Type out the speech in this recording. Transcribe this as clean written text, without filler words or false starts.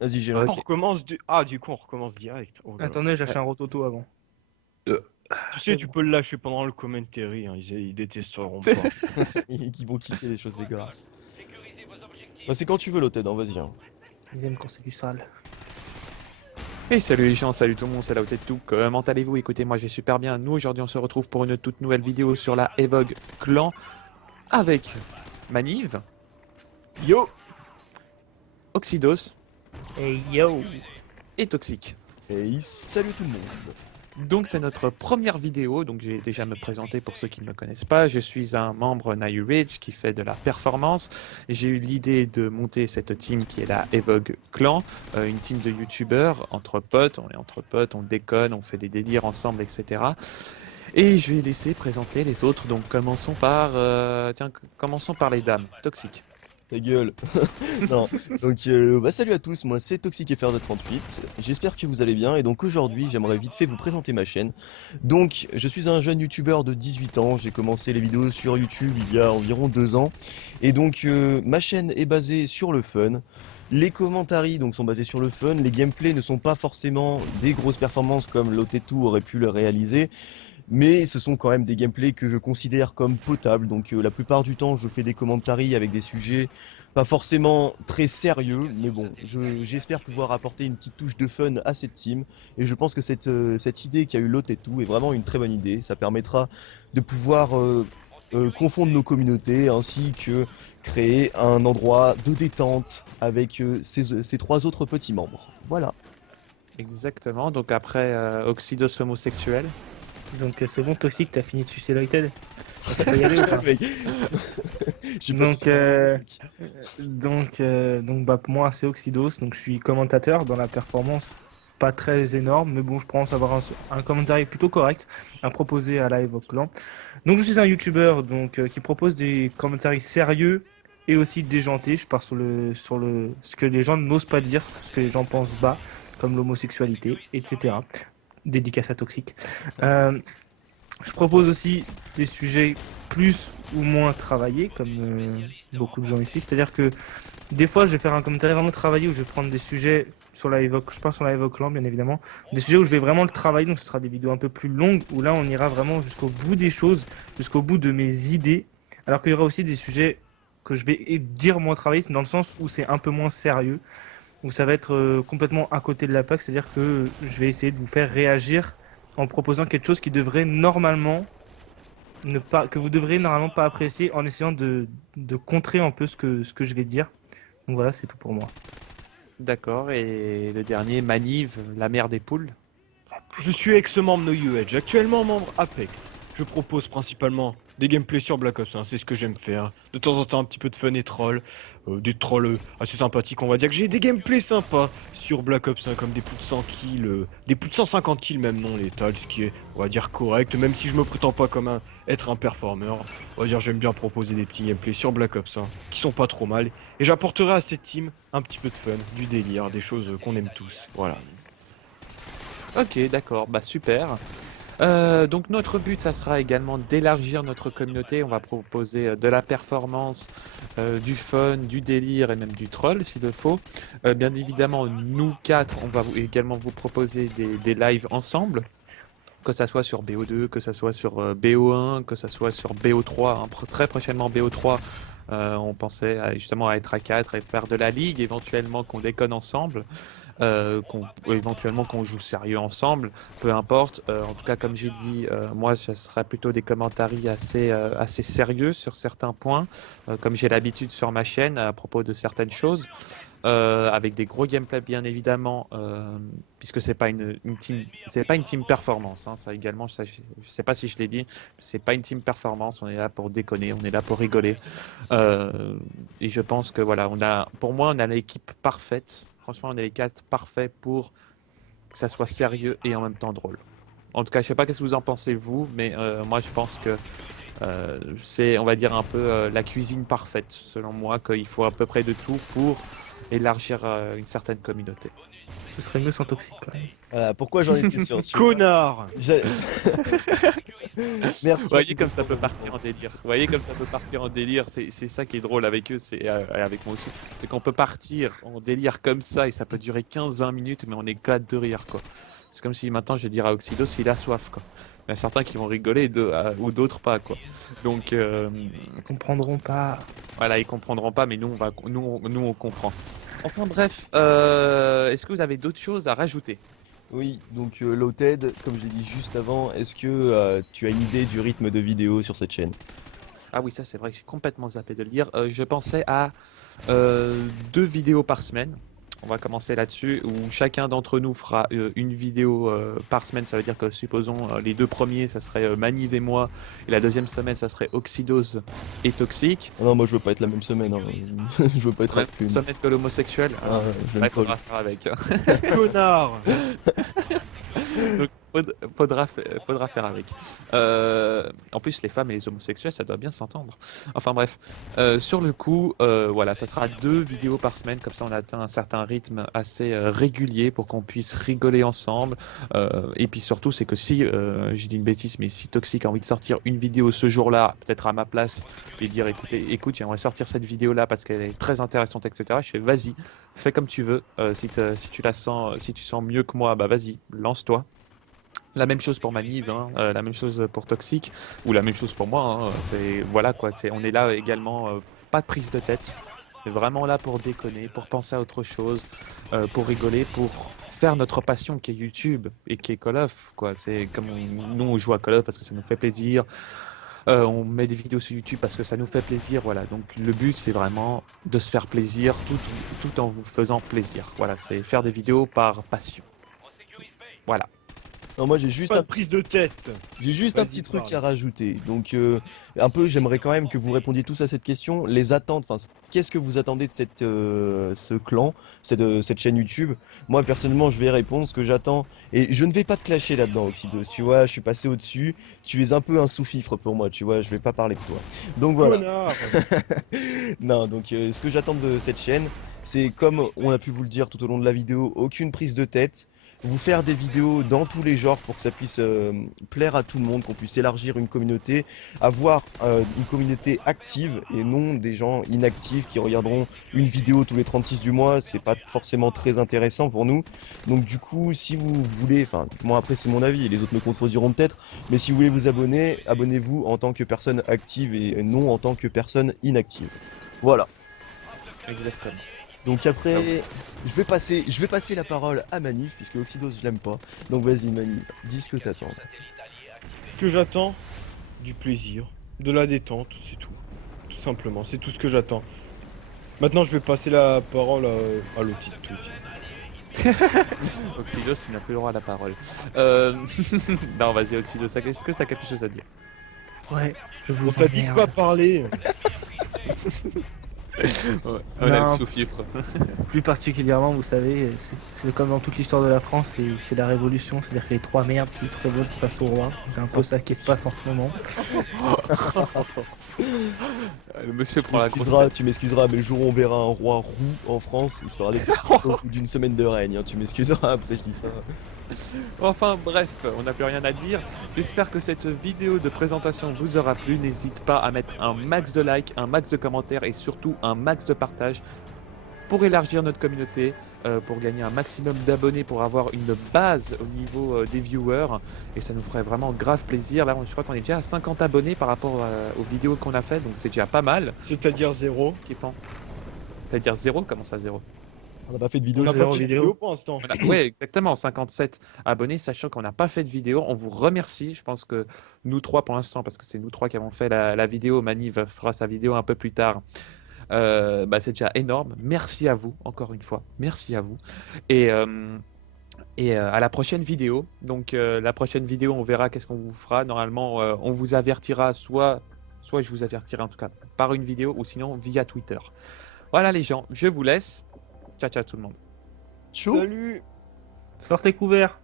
Vas-y, j'ai On lancé. recommence du... Ah, du coup, on recommence direct. Oh là là. Attendez, Ouais. j'achète un rototo avant. Euh, Tu sais, c'est tu bon. peux le lâcher pendant le commentary, hein, ils détesteront pas. Qui vont kiffer les choses dégueulasses. Bah, c'est quand tu veux, l'hôtel, hein, vas-y. Hein. Ils aiment quand c'est du sale. Et salut les gens, salut tout le monde, c'est la Haute tout. Comment allez-vous? Écoutez, moi j'ai super bien. Nous aujourd'hui on se retrouve pour une toute nouvelle vidéo sur la Evogue Clan avec Maniv, Yo! Oxydos Hey yo! et Toxic. Et salut tout le monde. Donc c'est notre première vidéo, donc je vais déjà me présenter pour ceux qui ne me connaissent pas. Je suis un membre Nayu Ridge qui fait de la performance. J'ai eu l'idée de monter cette team qui est la Evogue Clan, une team de youtubeurs entre potes, on est entre potes, on déconne, on fait des délires ensemble, etc. Et je vais laisser présenter les autres, donc commençons par les dames. Toxic. Ta gueule. Non. Donc, bah, salut à tous, moi c'est Toxic FR de 38. J'espère que vous allez bien et donc aujourd'hui j'aimerais vite fait vous présenter ma chaîne. Donc, je suis un jeune youtubeur de 18 ans. J'ai commencé les vidéos sur YouTube il y a environ 2 ans. Et donc, ma chaîne est basée sur le fun. Les commentaires donc sont basés sur le fun. Les gameplays ne sont pas forcément des grosses performances comme Lotetu aurait pu le réaliser. Mais ce sont quand même des gameplays que je considère comme potables, donc la plupart du temps je fais des commentaires avec des sujets pas forcément très sérieux, mais bon, j'espère pouvoir apporter une petite touche de fun à cette team, et je pense que cette idée qu'a eu l'hôte et tout est vraiment une très bonne idée, ça permettra de pouvoir confondre nos communautés, ainsi que créer un endroit de détente avec ces 3 autres petits membres. Voilà. Exactement, donc après Oxydos homosexuel. Donc c'est bon, Toxic, t'as fini de sucer Lloytel? On peut y aller ou pas? Mec. J'ai pas su Donc, ça. bah, moi c'est Oxydos, donc je suis commentateur dans la performance, pas très énorme, mais bon, je pense avoir un commentaire plutôt correct à proposer à Live au Clan. Donc je suis un YouTuber donc qui propose des commentaires sérieux et aussi déjantés. Je pars sur ce que les gens n'osent pas dire, ce que les gens pensent bas, comme l'homosexualité, etc. Dédicace à Toxic. Euh, je propose aussi des sujets plus ou moins travaillés, comme beaucoup de gens ici. C'est-à-dire que des fois, je vais faire un commentaire vraiment travaillé où je vais prendre des sujets sur la Evoque, je pars sur la Evoque Land, bien évidemment, des sujets où je vais vraiment le travailler, donc ce sera des vidéos un peu plus longues, où là, on ira vraiment jusqu'au bout des choses, jusqu'au bout de mes idées, alors qu'il y aura aussi des sujets que je vais dire moins travaillés, dans le sens où c'est un peu moins sérieux, où ça va être complètement à côté de la plaque, c'est-à-dire que je vais essayer de vous faire réagir en proposant quelque chose qui devrait normalement ne pas, que vous devriez normalement pas apprécier en essayant de contrer un peu ce que je vais dire. Donc voilà, c'est tout pour moi. D'accord, et le dernier, Maniv, la mère des poules. Je suis ex-membre No You Edge, actuellement membre Apex. Je propose principalement des gameplays sur Black Ops 1, c'est ce que j'aime faire. De temps en temps un petit peu de fun et troll, des trolls assez sympathiques on va dire que j'ai des gameplays sympas sur Black Ops 1 comme des plus de 100 kills, des plus de 150 kills même non létal, ce qui est on va dire correct, même si je me prétends pas comme être un performeur. On va dire j'aime bien proposer des petits gameplays sur Black Ops 1 qui sont pas trop mal. Et j'apporterai à cette team un petit peu de fun, du délire, des choses qu'on aime tous. Voilà. Ok, d'accord, bah super. Donc notre but, ça sera également d'élargir notre communauté. On va proposer de la performance, du fun, du délire et même du troll s'il le faut. Bien évidemment, nous quatre, on va également vous proposer des lives ensemble, que ça soit sur BO2, que ça soit sur BO1, que ça soit sur BO3, hein, très prochainement BO3. On pensait justement à être à 4 et faire de la ligue, éventuellement qu'on déconne ensemble. Éventuellement qu'on joue sérieux ensemble, peu importe. En tout cas, comme j'ai dit, moi, ce sera plutôt des commentaires assez sérieux sur certains points, comme j'ai l'habitude sur ma chaîne à propos de certaines choses, avec des gros gameplays bien évidemment, puisque c'est pas une team performance. Hein, ça également, je sais pas si je l'ai dit, c'est pas une team performance. On est là pour déconner, on est là pour rigoler. Et je pense que voilà, pour moi, on a l'équipe parfaite. Franchement, on est les quatre parfaits pour que ça soit sérieux et en même temps drôle. En tout cas, je sais pas qu'est-ce que vous en pensez vous, mais moi je pense que c'est, on va dire un peu la cuisine parfaite, selon moi, qu'il faut à peu près de tout pour élargir une certaine communauté. Ce serait mieux sans Toxic quand même. Voilà, pourquoi j'en étais sûr. Tu vois. Connard! J'ai- Merci. Vous voyez comme ça peut partir en délire. Vous voyez comme ça peut partir en délire. C'est ça qui est drôle avec eux, c'est avec moi aussi. C'est qu'on peut partir en délire comme ça et ça peut durer 15-20 minutes, mais on éclate de rire, quoi. C'est comme si maintenant je vais dire à Oxydos s'il a soif, quoi. Il y a certains qui vont rigoler ou d'autres pas, quoi. Donc Ils comprendront pas. voilà, ils comprendront pas, mais nous on comprend. Enfin bref, est-ce que vous avez d'autres choses à rajouter? Oui, donc Loaded, comme j'ai dit juste avant, est-ce que tu as une idée du rythme de vidéo sur cette chaîne? Ah oui, ça c'est vrai que j'ai complètement zappé de le dire. Je pensais à 2 vidéos par semaine. On va commencer là-dessus, où chacun d'entre nous fera une vidéo par semaine. Ça veut dire que, supposons, les 2 premiers, ça serait Maniv et moi, et la deuxième semaine, ça serait Oxydose et Toxique. Ah non, moi je veux pas être la même semaine, hein. Je veux pas être La avec même semaine que l'homosexuel. Ah, je Il l'aime faudra pas. faire avec. Connard. Donc, faudra faire avec. En plus, les femmes et les homosexuels, ça doit bien s'entendre. Enfin bref, sur le coup, voilà, ça sera 2 vidéos par semaine, comme ça on atteint un certain rythme assez régulier pour qu'on puisse rigoler ensemble. Et puis surtout, c'est que si, j'ai dit une bêtise, mais si Toxic a envie de sortir une vidéo ce jour-là, peut-être à ma place, et dire écoute, j'aimerais sortir cette vidéo-là parce qu'elle est très intéressante, etc. Je fais vas-y, fais comme tu veux. Si tu la sens, si tu sens mieux que moi, bah vas-y, lance-toi. La même chose pour Maniv, hein, la même chose pour Toxic, ou la même chose pour moi. Hein, c'est voilà quoi. On est là également, pas de prise de tête. On est vraiment là pour déconner, pour penser à autre chose, pour rigoler, pour faire notre passion qui est YouTube et qui est Call of. Quoi. C'est comme nous on joue à Call of parce que ça nous fait plaisir. On met des vidéos sur YouTube parce que ça nous fait plaisir. Voilà. Donc le but c'est vraiment de se faire plaisir tout en vous faisant plaisir. Voilà. C'est faire des vidéos par passion. Voilà. Non, moi j'ai juste Pas un de prise de tête. un Vas-y, petit truc parle. à rajouter. Donc un peu, j'aimerais quand même que vous répondiez tous à cette question. Les attentes, enfin, qu'est-ce que vous attendez de ce clan, cette chaîne YouTube? Moi personnellement, je vais répondre ce que j'attends. Et je ne vais pas te clasher là-dedans, Oxydos. Tu vois, je suis passé au-dessus. Tu es un peu un sous-fifre pour moi, tu vois. Je vais pas parler de toi. Donc voilà. Connard. Non, donc ce que j'attends de cette chaîne, c'est comme on a pu vous le dire tout au long de la vidéo, aucune prise de tête. Vous faire des vidéos dans tous les genres pour que ça puisse plaire à tout le monde, qu'on puisse élargir une communauté, avoir une communauté active et non des gens inactifs qui regarderont une vidéo tous les 36 du mois, c'est pas forcément très intéressant pour nous. Donc du coup, si vous voulez, enfin, moi après c'est mon avis, et les autres me contrediront peut-être, mais si vous voulez vous abonner, abonnez-vous en tant que personne active et non en tant que personne inactive. Voilà. Exactement. Donc Ça après, aussi. je vais passer la parole à Manif, puisque Oxydos je l'aime pas. Donc vas-y Manif, dis ce que t'attends. Ce que j'attends, du plaisir, de la détente, c'est tout. Tout simplement, c'est tout ce que j'attends. Maintenant, je vais passer la parole à l'autre. Oxydos, tu n'as plus le droit à la parole. Non, vas-y, Oxydos, est-ce que tu as quelque chose à dire? Ouais, je On vous t'a dit de emmerde. pas parler. On a le Non. sous-fifre. Plus particulièrement, vous savez, c'est comme dans toute l'histoire de la France, c'est la révolution, c'est-à-dire que les trois merdes qui se révoltent face au roi. C'est un peu ça qui se passe en ce moment. Le monsieur prend la grosse tête. Tu m'excuseras, mais le jour où on verra un roi roux en France, il se fera des au bout d'une semaine de règne, hein. Tu m'excuseras, après je dis ça. Enfin bref, on n'a plus rien à dire. J'espère que cette vidéo de présentation vous aura plu. N'hésite pas à mettre un max de likes, un max de commentaires et surtout un max de partage pour élargir notre communauté, pour gagner un maximum d'abonnés, pour avoir une base au niveau des viewers. Et ça nous ferait vraiment grave plaisir. Là, je crois qu'on est déjà à 50 abonnés par rapport aux vidéos qu'on a fait, donc c'est déjà pas mal. C'est-à-dire zéro. Kiffant. C'est-à-dire 0? Comment ça 0? On n'a pas fait de On vidéo, n'a Zéro pas fait de vidéo. vidéo pour l'instant. Ouais, exactement, 57 abonnés, sachant qu'on n'a pas fait de vidéo. On vous remercie. Je pense que nous trois, pour l'instant, parce que c'est nous trois qui avons fait la vidéo, Maniv fera sa vidéo un peu plus tard. Bah, c'est déjà énorme. Merci à vous, encore une fois. Merci à vous. Et, à la prochaine vidéo. Donc, la prochaine vidéo, on verra qu'est-ce qu'on vous fera. Normalement, on vous avertira, soit je vous avertirai en tout cas par une vidéo, ou sinon via Twitter. Voilà les gens, je vous laisse. Ciao, ciao tout le monde. Ciao. Salut. Sortez couverts.